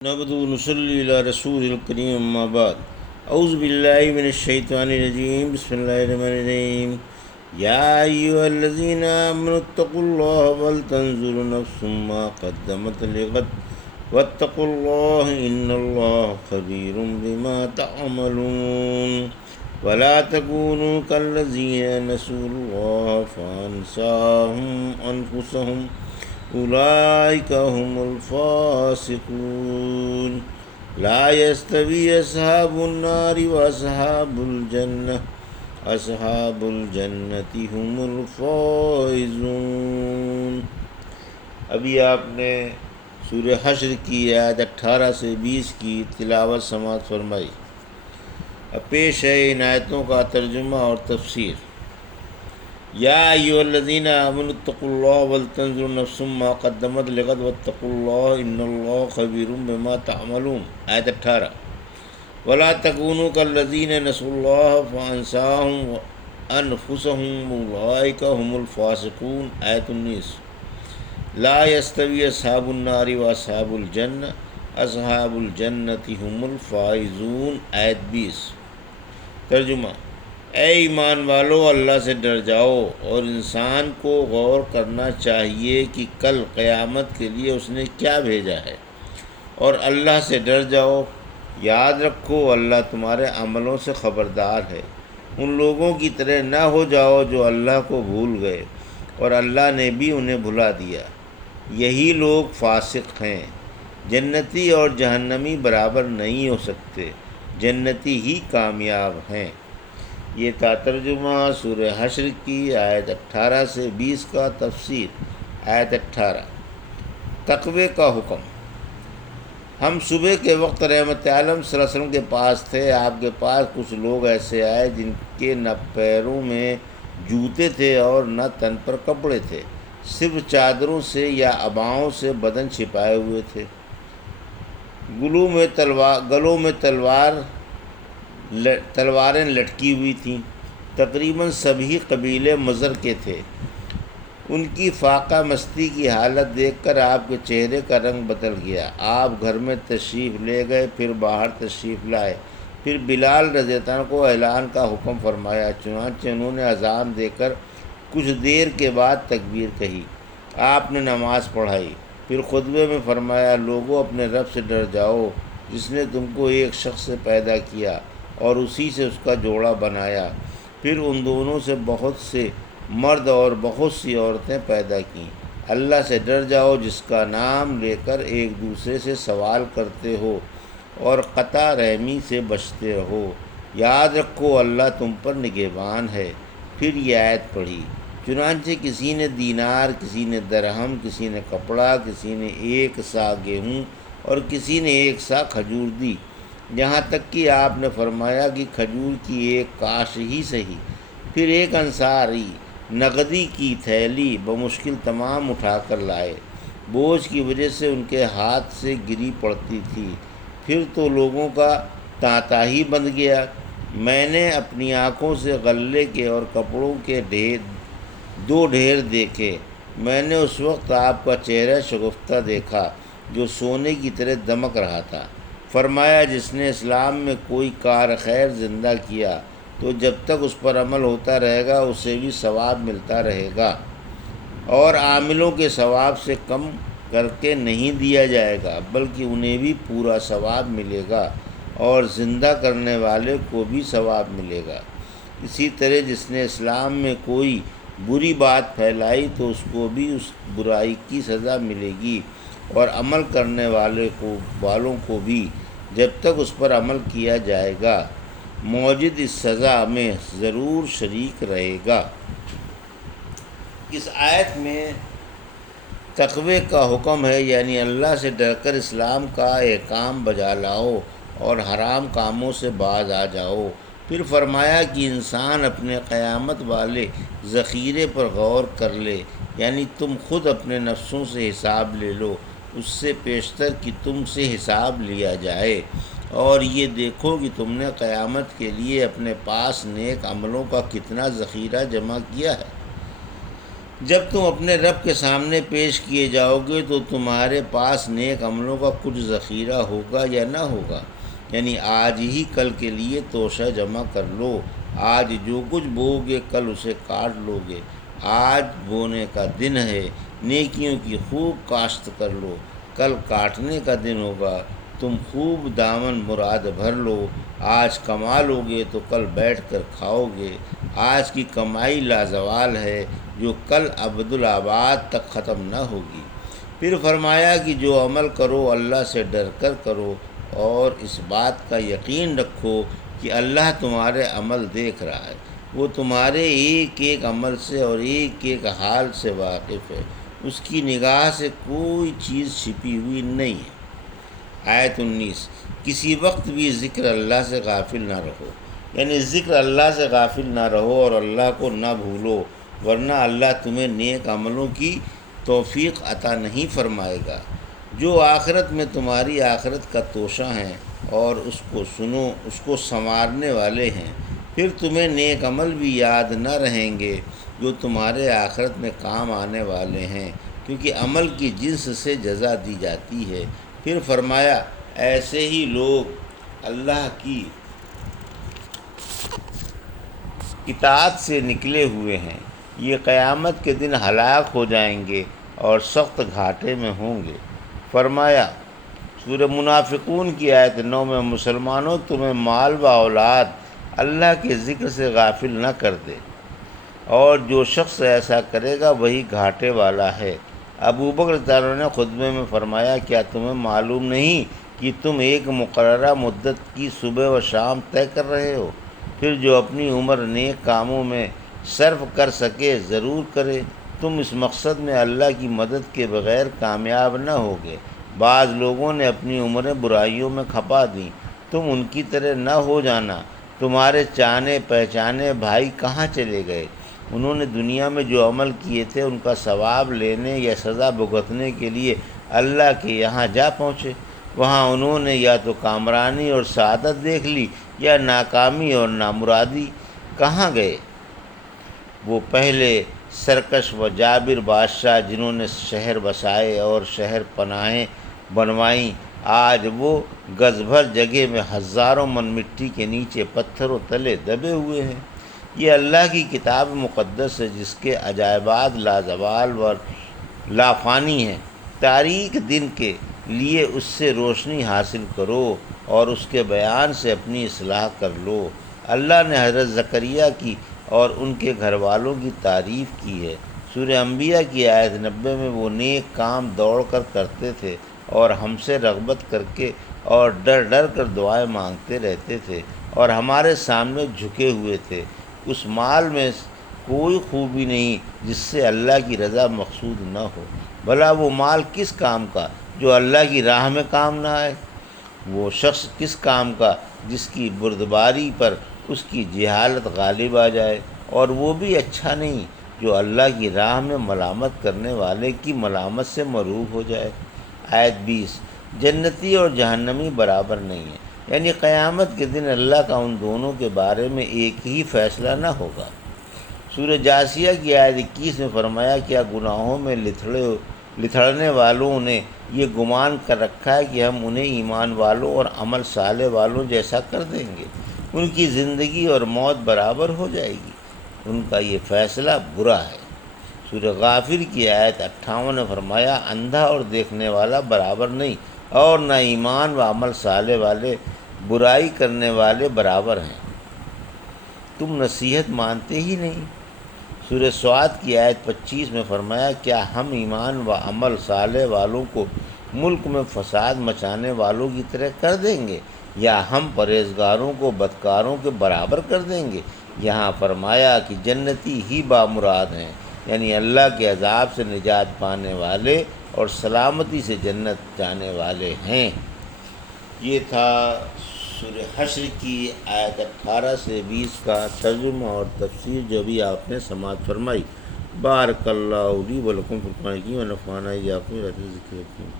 نبدو نصلی علی رسول الکریم اما بعد اعوذ باللہ من الشیطان الرجیم بسم اللہ الرحمن الرحیم یا ایہا الذین آمنوا اتقوا اللہ ولتنظر نفس ما قدمت لغد واتقوا اللہ ان اللہ خبیر بما تعملون ولا تکونوا کالذین نسوا اللہ فانساہم انفسہم اولئک هم الفاسقون لا يستوي اصحاب النار واصحاب الجنة هم الفائزون۔ ابھی آپ نے سورہ حشر کی آیت 18 سے 20 کی تلاوت سماعت فرمائی۔ اب پیش ہے ان آیتوں کا ترجمہ اور تفسیر۔ یا ایھا الذین آمنوا اتقوا اللہ ولتنظر نفس ما قدمت لغد واتقوا اللہ ان اللہ خبیر بما تعملون۔ آیت 18۔ ولا تکونوا کالذین نسوا اللہ فانساہم انفسہم اولئک هم الفاسقون۔ آیت 19۔ لا یستوی اصحاب النار واصحاب الجنہ اصحاب الجنۃ هم الفائزون۔ آیت 20۔ ترجمہ: اے ایمان والو، اللہ سے ڈر جاؤ اور انسان کو غور کرنا چاہیے کہ کل قیامت کے لیے اس نے کیا بھیجا ہے، اور اللہ سے ڈر جاؤ۔ یاد رکھو اللہ تمہارے عملوں سے خبردار ہے۔ ان لوگوں کی طرح نہ ہو جاؤ جو اللہ کو بھول گئے اور اللہ نے بھی انہیں بھلا دیا۔ یہی لوگ فاسق ہیں۔ جنتی اور جہنمی برابر نہیں ہو سکتے، جنتی ہی کامیاب ہیں۔ یہ تھا ترجمہ سورہ حشر کی آیت 18 سے 20 کا تفسیر۔ آیت 18۔ تقوی کا حکم۔ ہم صبح کے وقت رحمت عالم صلی اللہ علیہ وسلم کے پاس تھے۔ آپ کے پاس کچھ لوگ ایسے آئے جن کے نہ پیروں میں جوتے تھے اور نہ تن پر کپڑے تھے، صرف چادروں سے یا عباؤں سے بدن چھپائے ہوئے تھے۔ گلوں میں تلواریں لٹکی ہوئی تھیں۔ تقریباً سبھی قبیلے مضر کے تھے۔ ان کی فاقہ مستی کی حالت دیکھ کر آپ کے چہرے کا رنگ بدل گیا۔ آپ گھر میں تشریف لے گئے، پھر باہر تشریف لائے، پھر بلال رضی اللہ عنہ کو اعلان کا حکم فرمایا۔ چنانچہ انہوں نے اذان دے کر کچھ دیر کے بعد تکبیر کہی۔ آپ نے نماز پڑھائی، پھر خطبے میں فرمایا، لوگوں اپنے رب سے ڈر جاؤ جس نے تم کو ایک شخص سے پیدا کیا اور اسی سے اس کا جوڑا بنایا، پھر ان دونوں سے بہت سے مرد اور بہت سی عورتیں پیدا کیں۔ اللہ سے ڈر جاؤ جس کا نام لے کر ایک دوسرے سے سوال کرتے ہو اور قطع رحمی سے بچتے رہو۔ یاد رکھو اللہ تم پر نگہبان ہے۔ پھر یہ آیت پڑھی۔ چنانچہ کسی نے دینار، کسی نے درہم، کسی نے کپڑا، کسی نے 1 سا گیہوں اور کسی نے 1 سا کھجور دی، یہاں تک کہ آپ نے فرمایا کہ کھجور کی 1 کاش ہی سہی۔ پھر ایک انصاری نقدی کی تھیلی بمشکل تمام اٹھا کر لائے۔ بوجھ کی وجہ سے ان کے ہاتھ سے گری پڑتی تھی۔ پھر تو لوگوں کا تانتا ہی بند گیا۔ میں نے اپنی آنکھوں سے غلے کے اور کپڑوں کے 2 ڈھیر دیکھے۔ میں نے اس وقت آپ کا چہرہ شگفتہ دیکھا جو سونے کی طرح دمک رہا تھا۔ فرمایا، جس نے اسلام میں کوئی کار خیر زندہ کیا تو جب تک اس پر عمل ہوتا رہے گا اسے بھی ثواب ملتا رہے گا، اور عاملوں کے ثواب سے کم کر کے نہیں دیا جائے گا، بلکہ انہیں بھی پورا ثواب ملے گا اور زندہ کرنے والے کو بھی ثواب ملے گا۔ اسی طرح جس نے اسلام میں کوئی بری بات پھیلائی تو اس کو بھی اس برائی کی سزا ملے گی، اور عمل کرنے والوں کو بھی جب تک اس پر عمل کیا جائے گا موجد اس سزا میں ضرور شریک رہے گا۔ اس آیت میں تقوی کا حکم ہے، یعنی اللہ سے ڈر کر اسلام کا احکام بجا لاؤ اور حرام کاموں سے باز آ جاؤ۔ پھر فرمایا کہ انسان اپنے قیامت والے ذخیرے پر غور کر لے، یعنی تم خود اپنے نفسوں سے حساب لے لو، اس سے پیشتر کہ تم سے حساب لیا جائے، اور یہ دیکھو کہ تم نے قیامت کے لیے اپنے پاس نیک عملوں کا کتنا ذخیرہ جمع کیا ہے۔ جب تم اپنے رب کے سامنے پیش کیے جاؤ گے تو تمہارے پاس نیک عملوں کا کچھ ذخیرہ ہوگا یا نہ ہوگا، یعنی آج ہی کل کے لیے توشہ جمع کر لو۔ آج جو کچھ بو گے کل اسے کاٹ لو گے۔ آج بونے کا دن ہے، نیکیوں کی خوب کاشت کر لو، کل کاٹنے کا دن ہوگا، تم خوب دامن مراد بھر لو۔ آج کما لو گے تو کل بیٹھ کر کھاؤ گے۔ آج کی کمائی لازوال ہے جو کل ابدالآباد تک ختم نہ ہوگی۔ پھر فرمایا کہ جو عمل کرو اللہ سے ڈر کر کرو اور اس بات کا یقین رکھو کہ اللہ تمہارے عمل دیکھ رہا ہے، وہ تمہارے ایک ایک عمل سے اور ایک ایک حال سے واقف ہے، اس کی نگاہ سے کوئی چیز چھپی ہوئی نہیں ہے۔ آیت 19، کسی وقت بھی ذکر اللہ سے غافل نہ رہو، یعنی ذکر اللہ سے غافل نہ رہو اور اللہ کو نہ بھولو، ورنہ اللہ تمہیں نیک عملوں کی توفیق عطا نہیں فرمائے گا۔ جو آخرت میں تمہاری آخرت کا توشہ ہیں اور اس کو سنو، اس کو سنوارنے والے ہیں، پھر تمہیں نیک عمل بھی یاد نہ رہیں گے جو تمہارے آخرت میں کام آنے والے ہیں، کیونکہ عمل کی جنس سے جزا دی جاتی ہے۔ پھر فرمایا ایسے ہی لوگ اللہ کی اطاعت سے نکلے ہوئے ہیں، یہ قیامت کے دن ہلاک ہو جائیں گے اور سخت گھاٹے میں ہوں گے۔ فرمایا سورہ منافقون کی آیت 9 میں، مسلمانوں تمہیں مال و اولاد اللہ کے ذکر سے غافل نہ کر دے، اور جو شخص ایسا کرے گا وہی گھاٹے والا ہے۔ ابو بکر رضی اللہ عنہ نے خطبے میں فرمایا کیا تمہیں معلوم نہیں کہ تم ایک مقررہ مدت کی صبح و شام طے کر رہے ہو؟ پھر جو اپنی عمر نیک کاموں میں صرف کر سکے ضرور کرے۔ تم اس مقصد میں اللہ کی مدد کے بغیر کامیاب نہ ہوگے۔ بعض لوگوں نے اپنی عمریں برائیوں میں کھپا دیں، تم ان کی طرح نہ ہو جانا۔ تمہارے جانے پہچانے بھائی کہاں چلے گئے؟ انہوں نے دنیا میں جو عمل کیے تھے ان کا ثواب لینے یا سزا بھگتنے کے لیے اللہ کے یہاں جا پہنچے۔ وہاں انہوں نے یا تو کامرانی اور سعادت دیکھ لی یا ناکامی اور نامرادی۔ کہاں گئے وہ پہلے سرکش و جابر بادشاہ جنہوں نے شہر بسائے اور شہر پناہیں بنوائیں؟ آج وہ گز بھر جگہ میں ہزاروں من مٹی کے نیچے پتھروں تلے دبے ہوئے ہیں۔ یہ اللہ کی کتاب مقدس ہے جس کے عجائبات لازوال و لافانی ہیں۔ تاریک دن کے لیے اس سے روشنی حاصل کرو اور اس کے بیان سے اپنی اصلاح کر لو۔ اللہ نے حضرت زکریا کی اور ان کے گھر والوں کی تعریف کی ہے۔ سورہ انبیاء کی آیت 90 میں، وہ نیک کام دوڑ کر کرتے تھے اور ہم سے رغبت کر کے اور ڈر ڈر کر دعائیں مانگتے رہتے تھے اور ہمارے سامنے جھکے ہوئے تھے۔ اس مال میں کوئی خوبی نہیں جس سے اللہ کی رضا مقصود نہ ہو۔ بھلا وہ مال کس کام کا جو اللہ کی راہ میں کام نہ آئے؟ وہ شخص کس کام کا جس کی بردباری پر اس کی جہالت غالب آ جائے؟ اور وہ بھی اچھا نہیں جو اللہ کی راہ میں ملامت کرنے والے کی ملامت سے مروب ہو جائے۔ آیت 20، جنتی اور جہنمی برابر نہیں ہیں، یعنی قیامت کے دن اللہ کا ان دونوں کے بارے میں ایک ہی فیصلہ نہ ہوگا۔ سورہ جاثیہ کی آیت 21 میں فرمایا کیا گناہوں میں لتھڑنے والوں نے یہ گمان کر رکھا ہے کہ ہم انہیں ایمان والوں اور عمل صالح والوں جیسا کر دیں گے، ان کی زندگی اور موت برابر ہو جائے گی، ان کا یہ فیصلہ برا ہے۔ سورہ غافر کی آیت 58 نے فرمایا اندھا اور دیکھنے والا برابر نہیں، اور نہ ایمان و عمل صالح والے برائی کرنے والے برابر ہیں، تم نصیحت مانتے ہی نہیں۔ سورہ سعد کی آیت 25 میں فرمایا کیا ہم ایمان و عمل صالح والوں کو ملک میں فساد مچانے والوں کی طرح کر دیں گے، یا ہم پرہیزگاروں کو بدکاروں کے برابر کر دیں گے؟ یہاں فرمایا کہ جنتی ہی بامراد ہیں، یعنی اللہ کے عذاب سے نجات پانے والے اور سلامتی سے جنت جانے والے ہیں۔ یہ تھا سورہ حشر کی آیت 18 سے 20 کا ترجمہ اور تفسیر جو بھی آپ نے سماعت فرمائی۔ بارک اللہ لی و لکم فی القرآن الحکیم و نفعنی ایاکم بذکر الحکیم۔